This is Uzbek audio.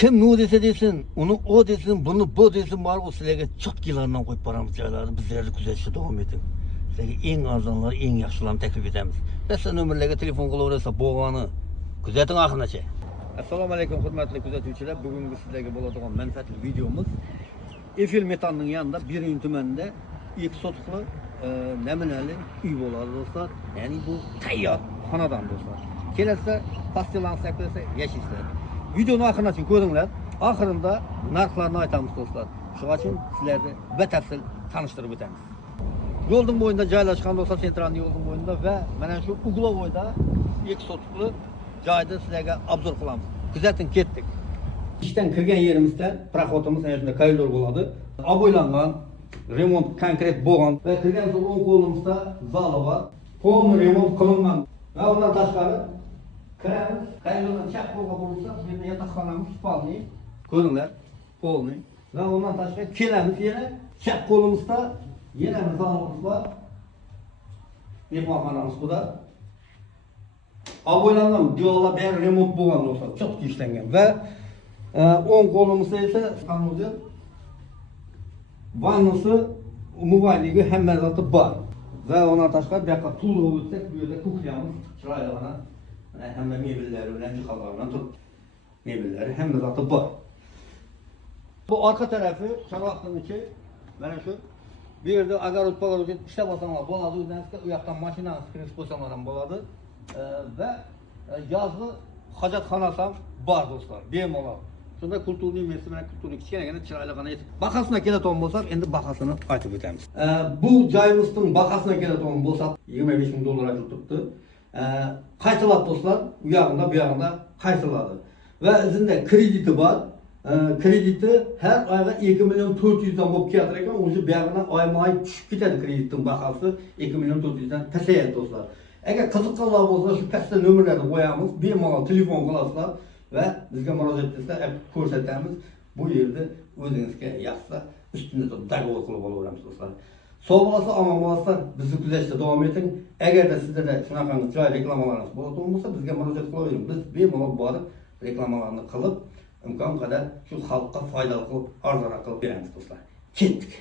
Kim nu dese desin, onu o desin, bunu bu desin, var o sizlerge çatkilarından koyup paramız çaylarını bizlerle güzelce devam edin. Sizlerge en azanlar, en yaşlılarını teklif edemiz. Mesela ömürlerge telefon kılıverse boğanı güzeltin ahına çay. Assalamu alaikum hürmetli küzetuvchiler. Bugünkü sizlerge bo'ladigan manfaatli videomuz Eiffel Metan'ın yanında birinci tümende ilk sotuklu nemineli uy bo'ladi dostlar. Yani bu tayyor xonadan dostlar. Kelasa pastelansa yaklasa yaşaysizlar. Videonun ahırına için ko'ringlar. Ahırında narxlarını aytamiz dostlar. Shuning uchun sizlarni batafsil tanıştırıp o'tamiz. Yo'lning bo'yida joylashgan dostlar, sentral yo'lning bo'yida va mana shu uglovoyda ilk sotuklu joyda sizlarga obzor qilamiz. Kuzating ketdik. İşten kirgan yerimizda proxodimiz ana shunday koridor bo'ladi. Aboylangan, remont konkret bo'lgan va kirgan so'ng o'ng qo'limizda zali bor. Polni remont qilingan. Va undan tashqari kiramiz. Koridordan chap qo'lga bo'lsa, bu yerda yotoqxonamiz spalni. Ko'ringlar, polni. Va undan tashqari kelamiz yana chap qo'limizda yana bir zalimiz bor. Mehmonxonamiz bu da. Aboylangan diyorlar bari remont bo'lgan bo'lsa, chotki ishlangan va o'ng qo'limizda esa qanday vannasi umumiyligi hamma zoti bor. Va undan tashqari bu yoqqa pul o'tsak, bu yerda kuxnyamiz chiroyligina hamma mebellari bilan jihozlar bilan turibdi. Mebellari hamma zoti bor. Bu arka tarafı charvoqniki mana shu. Bu yerda agarod pogorod ishlab olsanglar bo'ladi, o'zingizga u yoqdan mashinangiz kirib qo'ysanglar ham bo'ladi. Ve yazlı hacatxonasi ham bor dostlar, bemalol. Shunda kulturniy messi bilan kulturniy kichkinagina chiroyligina aytib. Bahasına keladigan bo'lsak, endi bahasini aytib o'tamiz. Bu joyimizning bahasına keladigan bo'lsak, 25 ming dollar aytib turibdi. Qaytiladi dostlar, u yog'ida, bu yog'ida qaytiladi. Va izinde krediti bor. Krediti her ayga 2 milyon 400 dan bo'lib ketar ekan, o'zi bu yog'idan oyma-oy tushib ketadi kreditning bahasi 2 milyon 400 dan pasayadi dostlar. Eğer qiziqqanlar bo'lsa, shu pastda nomerlarni qo'yamiz, bemalol telefon qilasizlar va bizga murojaat qilsanglar ko'rsatamiz. Bu yerda o'zingizga yoqsa ustida dogovor qilib olaveramiz dostlar. Sog' bo'lsa, omon bo'lasizlar, bizni kuzatishda davom eting. Agarda sizlarda shunaqa chiroyli reklamalarimiz bo'ladigan bo'lsa, bizga murojaat qilavering. Biz bemalol borib reklamalarni qilib, imkon qadar shu xalqqa foydali qilib, arzonroq qilib beramiz dostlar. Ketdik.